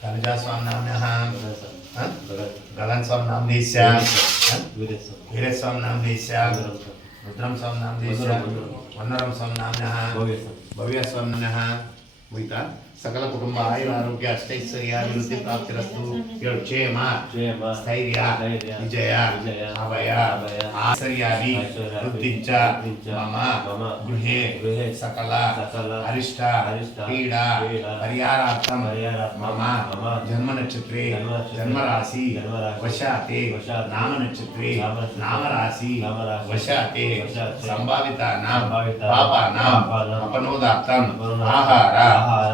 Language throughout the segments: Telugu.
తనుజా స్వామి నామ్నః గగన్ స్వామి నామదేశ్య వీరస్వామి నామదేశ్య రుద్రం స్వామి నామదేశ్య వన్నరం స్వామి నామ్నః భవ్య స్వామి నామ్నః మిగతా సకల కుటుంబ ఆయుర ఆరోగ్య అష్టైశ్వర్య అభివృద్ధి ప్రాప్తిరస్తు. క్షేమ స్థైర్య? విజయ? అభయ? ఆశ్చర్యాది? వృద్ధించ? మమ? గృహే? సకల? అరిష్ట? పీడ పరిహారార్థం? మమ? జన్మ నక్షత్రే? జన్మ నక్షత్రే? జన్మరాశి? వశాతే? నామ నక్షత్రే? నామ నక్షత్రే? నామరాశి? వశాతే? సంభావితానాం? పాపానాం? అపనోదార్థం? ఆహార? ఆహార?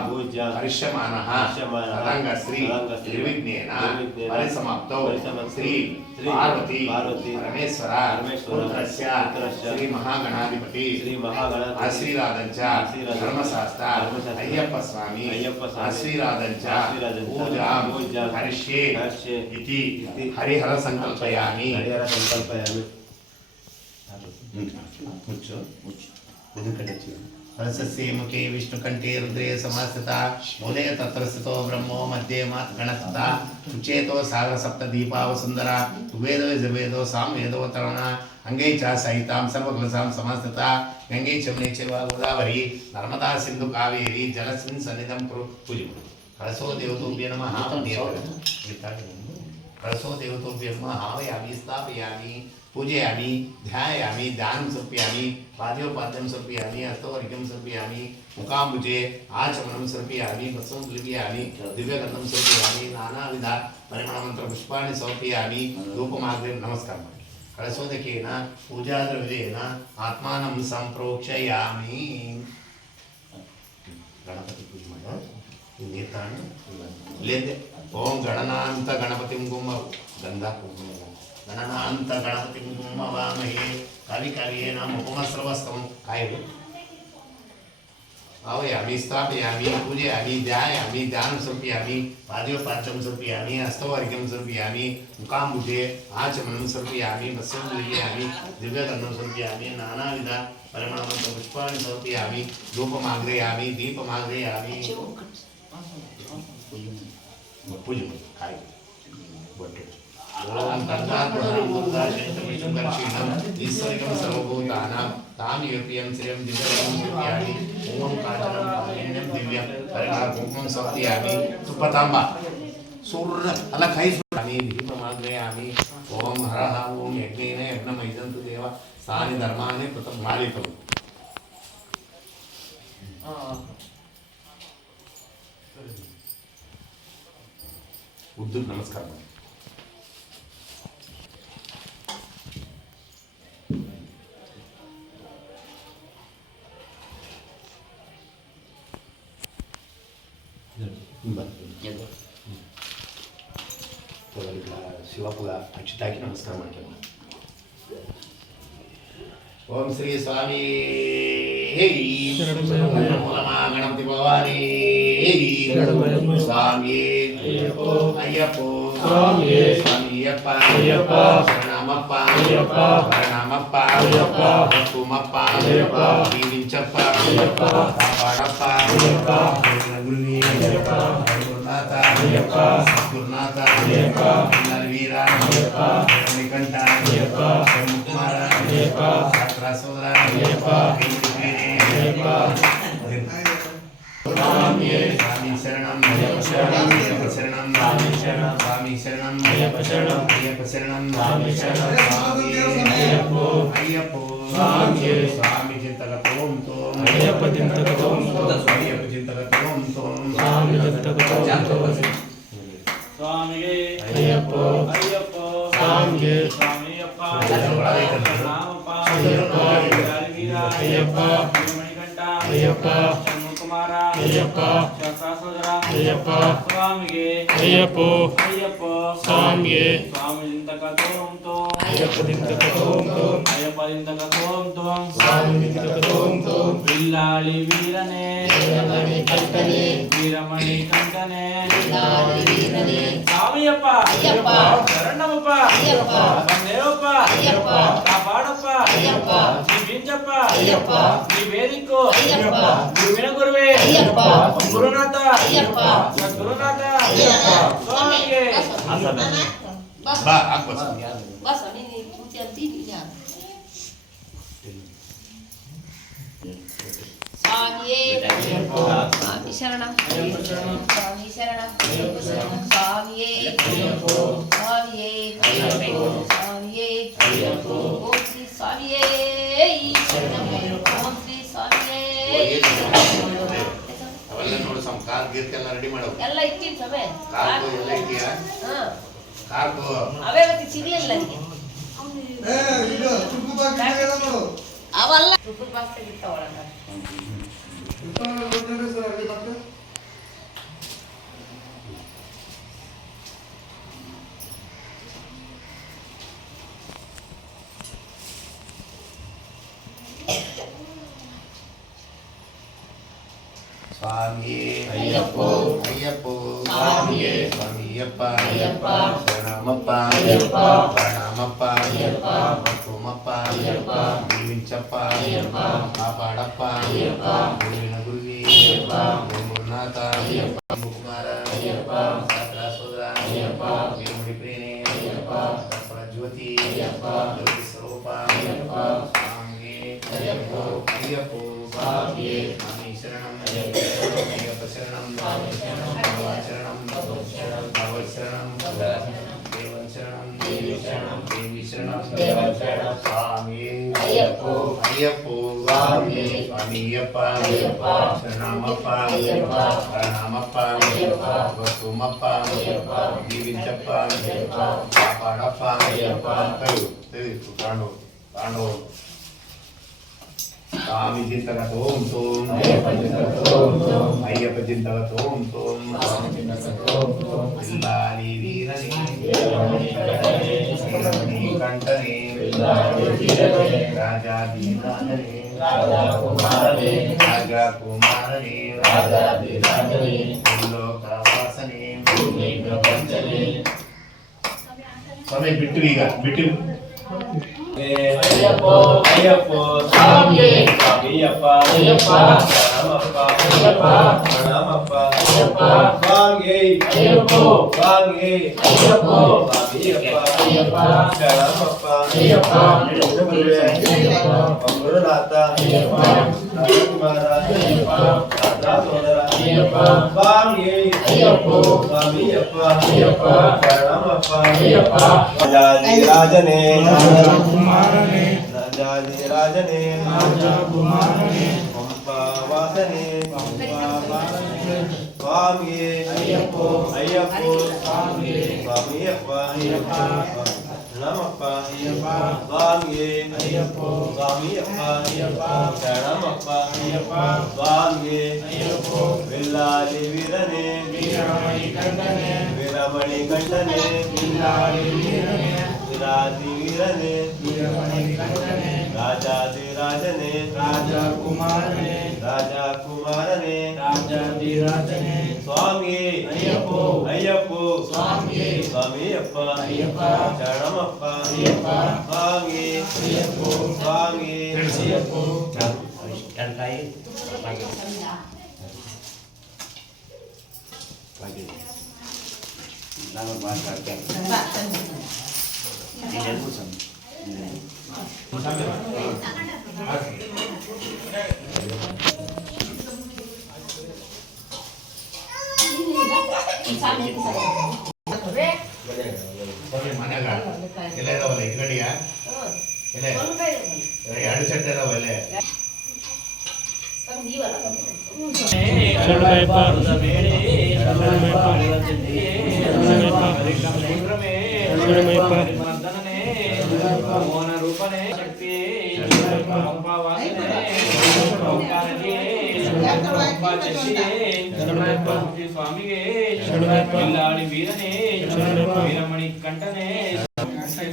पूज्य हरिष्यमानः रङ्गश्री त्रिविघ्नेन परिसमाप्तौ श्री पार्वती परमेश्वर पुत्रस्य श्रीमहागणाधिपति आशीर्वादञ्च धर्मशास्त्र अय्यप्पस्वामी आशीर्वादञ्च पूजां हरिष्ये इति हरिहरसङ्कल्पयामि हरिहरसङ्कल्पयामि हम्म। పరమేశ్వర పుత్రస్య పుత్రస్య శ్రీ శ్రీ మహాగణాధిపతి మహాగణాధిపతి ఆశీర్వాదంచ ఆశీర్వాదంచ పూజాం పూజాం హరిష్యమానః హరిష్యమానః తదంగశ్రీ తదంగశ్రీ నిర్విఘ్నేన నిర్విఘ్నేన పరిసమాప్తౌ పరిసమాప్తౌ శ్రీ శ్రీ పార్వతి పార్వతి పరమేశ్వర పరమేశ్వర పుత్రస్య పుత్రస్య శ్రీ మహాగణాధిపతి శ్రీ మహాగణాధిపతి ఆశీర్వాదంచ ఆశీర్వాదంచ ధర్మశాస్త్ర ధర్మశాస్త్ర అయ్యప్ప స్వామి అయ్యప్ప స్వామి ఆశీర్వాదంచ ఆశీర్వాదంచ పూజాం పూజాం హరిష్యే హరిష్యే ఇతి ఇతి హరిహర సంకల్పయామి హరిహర సంకల్పయామి కూర్చో ఎందుకంటే రసస్య ముఖే విష్ణుకంఠే రుద్రే సమాస్థిత. మూలే తత్ర స్థితో బ్రహ్మో మధ్యే మాత్ గణస్థిత. ఉచేతో సాగర సప్త దీపావ సుందర వేదో యజుర్వేదో సాం వేదో తరణ. అంగై చ సహితాం సర్వకులసాం సమాస్థిత. గంగే చమునే చైవ గోదావరి. నర్మదా సింధు కావేరి. జలస్మిన్ సన్నిధం పూజముడు కలసో దేవతోభ్య నమః కలసో దేవతోభ్య నమః హావయామి స్థాపయామి. पूजयामि, ध्यायामि, दानं सर्पयामि पाद्योपाद्यं सर्पयामि हस्तवर्गं सर्पयामि मुखाम्बुजे आचमनं सर्पयामि वस्त्रं लिपयामि दिव्यगन्धं सर्पयामि नानाविध परिमणमन्त्रपुष्पाणि समर्पयामि धूपमाग्रे नमस्कारः। कलशोदकेन पूजाद्रविधेन आत्मानं सम्प्रोक्षयामि। गणपतिपूजा इंगितानि गणनांत गणपति गंगा गणनांत गणपति कुम कवि नाम उपमस्रवस्तम कायु आवयामी स्थापयामी पूजयामी ध्यायामी ध्यान समर्पयामी पादोपाचम समर्पयामी हस्तवर्गम समर्पयामी मुखाबुधे आचमनं समर्पयामी वस्त्रं पूजयामी दिव्यकर्णं नानाविध पुष्पाणि ధూపమాగ్రయామి దీపమాగ్రయామి పూజ కాయ బొట్టు ఓం కర్ణాత్మహరం దుర్గాశంకరం కర్షీణం ఈశ్వరికం సర్వభూతానాం తాం యూపియం శ్రియం దివ్యం యూపియామి ఓం కాచనం కాలిన్యం దివ్యం పరిమళ కుంకుమం సమర్పయామి సుపతాంబ సూర్య అలా కై అని దీపమాగ్రయామి ఓం హరహ ఓం యజ్ఞేన యజ్ఞమైదంతు దేవ స్థాని ధర్మాన్ని కృతం మాలితం ముద్దు నమస్కారం. శివపుల అక్షితాకి నమస్కారం అంటే ఓం శ్రీ స్వామి గణపతి భవానీ స్వామి ஐயப்போ சுவாமி ஐயப்பா ஐயப்பா சரணமப்பா ஐயப்பா சரணமப்பா ஐயப்பா குமப்பா ஐயப்பா தீவிச்சப்பா ஐயப்பா காப்பாடப்பா ஐயப்பா குருவி ஐயப்பா குருநாதா ஐயப்பா குருநாதா ஐயப்பா நல்வீரா ஐயப்பா శరణం అయ్యప్ప శరణం. అయ్యప్ప శరణం స్వామి శరణం. స్వామి శరణం అయ్యప్ప శరణం. అయ్యప్ప శరణం స్వామి శరణం. స్వామి అయ్యప్పో. అయ్యప్పో స్వామియే. స్వామి చింతలతోం తోం అయ్యప్ప చింతకతోం తోం. అయ్యప్ప చింతలతోం తోం స్వామి తోం. స్వామియే అయ్యప్పో. అయ్యప్పో. నామప్ప అయ్యప్ప. శాస్త్రాసోదర అయ్యప్ప. స్వామికి. అయ్యప్పో. అయ్యప్ప. స్వామియే స్వామి దింతకతోంతో అయ్యప్ప దింతకతోంతో అయ్యప్ప దింతకతోంతో స్వామి దింతకతోంతో విల్లాలి వీరనే. వీరమణి కంటనే వీరమణి కంటనే. వీరమణి వీరనే. స్వామియప్ప అయ్యప్ప. శరణమప్ప అయ్యప్ప. వందేవప్ప అయ్యప్ప. కాపాడప్ప. అయ్యప్ప. నీ వించప్ప ಅಯ್ಯಪ್ಪ ಬಿಂಜಪ್ಪ ಅಯ್ಯಪ್ಪ ಶ್ರೀ ವೇದಿಕೋ ಅಯ್ಯಪ್ಪ ಶ್ರೀ ವಿನಗುರುವೆ ಅಯ್ಯಪ್ಪ ಗುರುನಾಥ ಅಯ್ಯಪ್ಪ ಗುರುನಾಥ ಅಯ್ಯಪ್ಪ ಸ್ವಾಮಿಗೆ ಬಸ್ ಬಾ ಹಾಕ್ಬಸ್ ಬಸ್ ನೀನು ಪೂಜೆ ಅಂತೀನಿ ಯಾರು ಸ್ವಾಮಿಯೇ ಸ್ವಾಮಿ ಶರಣ ಸ್ವಾಮಿ ಶರಣ ಸ್ವಾಮಿಯೇ ಸ್ವಾಮಿಯೇ ಸ್ವಾಮಿಯೇ ಓಂ ಶ್ರೀ ಸ್ವಾಮಿಯೇ ಓಂ ಶ್ರೀ ಎಲ್ಲ ರೆಡಿ ಮಾಡೋ ಎಲ್ಲ ಇಟ್ಟಿನ ಸವೆ ಕಾರ್ ಎಲ್ಲ ಇಟ್ಟಿಯಾ ಸಿಗ್ಲಿಲ್ಲ ನನಗೆ ತುಪ್ಪದ ಬಾಸ್ತೆ ಇರ್ತಾವ ಒಳಗ ಸ್ವಾಮಿಯೇ ಅಯ್ಯಪ್ಪೋ. ಅಯ್ಯಪ್ಪೋ ಸ್ವಾಮಿಯೇ. ಸ್ವಾಮಿಯಪ್ಪ ಅಯ್ಯಪ್ಪ. ಶರಣಮಪ್ಪ ಅಯ್ಯಪ್ಪ. ಪ್ರಣಾಮಪ್ಪ ಅಯ್ಯಪ್ಪ. ಬಸವಮಪ್ಪ ಅಯ್ಯಪ್ಪ. ಜೀವಿಂಚಪ್ಪ ಅಯ್ಯಪ್ಪ. ಕಾಪಾಡಪ್ಪ ಅಯ್ಯಪ್ಪ. ಗುರುವಿನ ಗುರುವಿ ಅಯ್ಯಪ್ಪ. ಗುರುನಾಥ ಅಯ್ಯಪ್ಪ. ಕುಮಾರ ಅಯ್ಯಪ್ಪ. ಸಕಲ ಸೋದರ ಅಯ್ಯಪ್ಪ. ವೀರಮುಡಿ ಪ್ರೇಣೆ ಅಯ್ಯಪ್ಪ. ಸಕಲ ಜ್ಯೋತಿ ಅಯ್ಯಪ್ಪ. ಜ್ಯೋತಿ ಸ್ವರೂಪ ಅಯ್ಯಪ್ಪ. ಸ್ವಾಮಿಯೇ ಅಯ್ಯಪ್ಪ. ಅಯ್ಯಪ್ಪೋ ಸ್ವಾಮಿಯೇ. ಸ್ವಾಮಿ ಶರಣಂ ஐயப்போ ஐயப்பா சரணமப்பா சரணமப்பா வசுமப்பா ஜீவிச்சப்பா காப்பாடப்பா தெரு தெரு காண்டோ காண்டோ స్వామి చింతలతో అయ్యప్ప చింతలతో పిల్లాలి వీరని కంటనే राजा दीनान रे राजा कुमार रे राजा कुमार रे राजा दीनान रे लोकवासने भूमिक पंचने समय बिट्टू ಈಗ ಬಿಟ್ಟು ಅಯ್ಯಪ್ಪ ಅಯ್ಯಪ್ಪ ಸ್ವಾಮಿ ಅಯ್ಯಪ್ಪ ಅಯ್ಯಪ್ಪ ಅಯ್ಯಪ್ಪ அப்பா வாங்கே வாங்கே அப்பா சரணம் அப்பா முருநாதா குமாரா தாத்தா சோதரா வாங்கே சுவாமி அப்பா சரணம் அப்பா ராஜாதி ராஜனே ராஜாதி ராஜனே ராஜா குமாரனே சுவாமியே. ஐயப்போ ஐயப்போ சுவாமியே. சுவாமியப்பா ஐயப்பா நமப்பா ஐயப்பா. சுவாமியே. ஐயப்போ. சுவாமியப்பா. ஐயப்பா. சரணமப்பா. ஐயப்பா. சுவாமியே. ஐயப்போ. வில்லாலி வீரனே. வீரமணி கண்டனே வீரமணி கண்டனே வில்லாலி வீரனே. வீரமணி கண்டனே राजा राजाधिराज ने राजा कुमार ने राजा कुमार ने राजा राजाधिराज ने स्वामी अयप्पो अयप्पो स्वामी स्वामी अप्पा अयप्पा चरणम अप्पा अयप्पा स्वामी। अयप्पो स्वामी। अय्यप्पो। चलकाई आगे आगे ನಾನು ಮಾತಾಡ್ತೇನೆ ಎಲ್ಲರಿಗೂ ಸಮ ಎಲ್ಲ ಇದಾವಲ್ಲ ಇದ್ಗಡಿಯ ಎಲೆ ಎರಡು ಸೆಟ್ ಇದಾವ ಎಲೆ ಚಂದ್ರಮಯ್ಯಪ್ಪ ಚಂದ್ರಮಯ್ಯಪ್ಪ మోన రూపనే శక్తి స్వామియే. పిల్లాడి వీరనే. వీరమణి కంటనే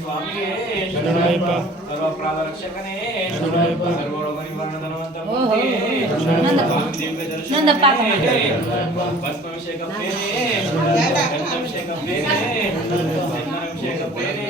స్వామియే శరణమయ్యప్ప. సర్వప్రాణ రక్షకనే శరణమయ్యప్ప. సర్వోడమని. భస్మాభిషేకం పేరే పేరే పేరే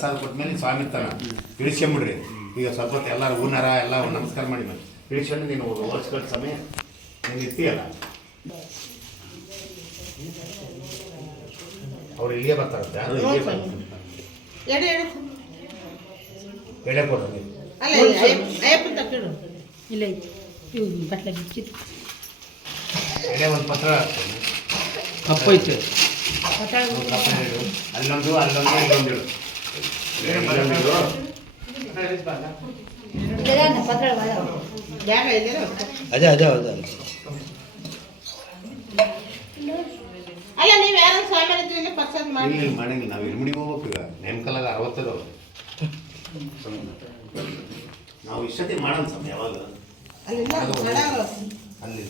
ಪ್ರಸಾದ ಕೊಟ್ಟ ಮೇಲೆ ಸ್ವಾಮಿ ತನ ಇಳಿಸ್ಕೊಂಬಿಡ್ರಿ. ಈಗ ಸ್ವಲ್ಪ ಹೊತ್ತು ಎಲ್ಲರೂ ಊನಾರ ಎಲ್ಲ ನಮಸ್ಕಾರ ಮಾಡಿ ಮೇಲೆ ಇಳಿಸ್ಕೊಂಡು ನೀನು ಓಡಿಸ್ಕೊಂಡು ಸಮಯ ನೀನು ಇರ್ತೀಯಲ್ಲ? ಅವ್ರು ಇಲ್ಲಿಯೇ ಬರ್ತಾರಂತೆ ಯಾರು ಇಲ್ಲಿಯೇ ಬರ್ತಾರೆ. ಎಡೆ ಇಲ್ಲ ಬಟ್ಲೆ ಒಂದು ಪತ್ರ ಹಾಕ್ತೀನಿ. ಕಪ್ಪ ಐತೆ ಒಂದು ಕಪ್ಪು ಇಡು. ಅಲ್ಲೊಂದು ಅಲ್ಲೊಂದು ಇಲ್ಲೊಂದು ಅದೇ ಅದೇ ಅಲ್ಲ ನೀವು ಯಾರು ಸ್ವಾಮಿ ಇದ್ರೆ ಪರ್ಸದ್ ಮಾಡಿ. ಇಲ್ಲಿ ಮಾಡಂಗಿಲ್ಲ. ನಾವು ಇಲ್ಮಡಿಗೆ ಹೋಗ್ಬೇಕು ಈಗ. ನೇಮಕಲಾಗ ಅರವತ್ತದು ನಾವು ಇಷ್ಟೇ ಮಾಡೋಣ ಸ್ವಾಮಿ ಯಾವಾಗ? ಅಲ್ಲಿ. ನಡ ಅಲ್ಲಿ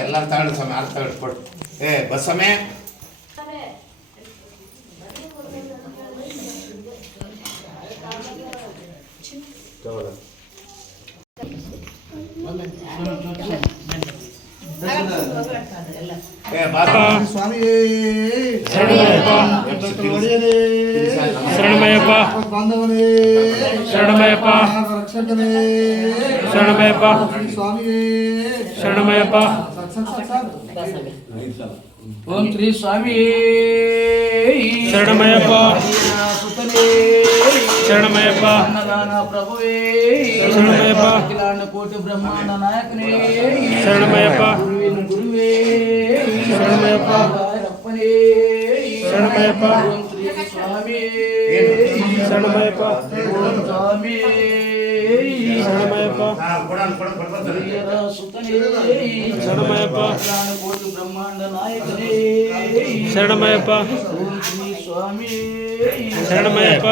ಎಲ್ಲ ತಗೊಂಡು ಸ್ವಾಮಿ ಅಲ್ಲಿ ತಗೊಂಡು ಕೊಟ್ಟು ಏ ಬಸ್ಸಮೆ ಶರಣಮಯಪ್ಪ ಶರಣಮಯಪ್ಪ ರಕ್ಷಕನೇ ಶರಣಮಯಪ್ಪ ಸ್ವಾಮಿಯೇ. ಶರಣಮಯಪ್ಪ ओम श्री स्वामी। शरणमय शरणमय प्रभुवे शरणमय कोटि ब्रह्मांड नायक ने शरण पुवेन गुरु शरण शरणमय गुरुवे शरणमय शरणमय स्वामी शरणमय स्वामी। శరణమయప్ప శరణమయప్ప బ్రహ్మాండ నాయకనే శరణమయప్ప స్వామి శరణమయప్ప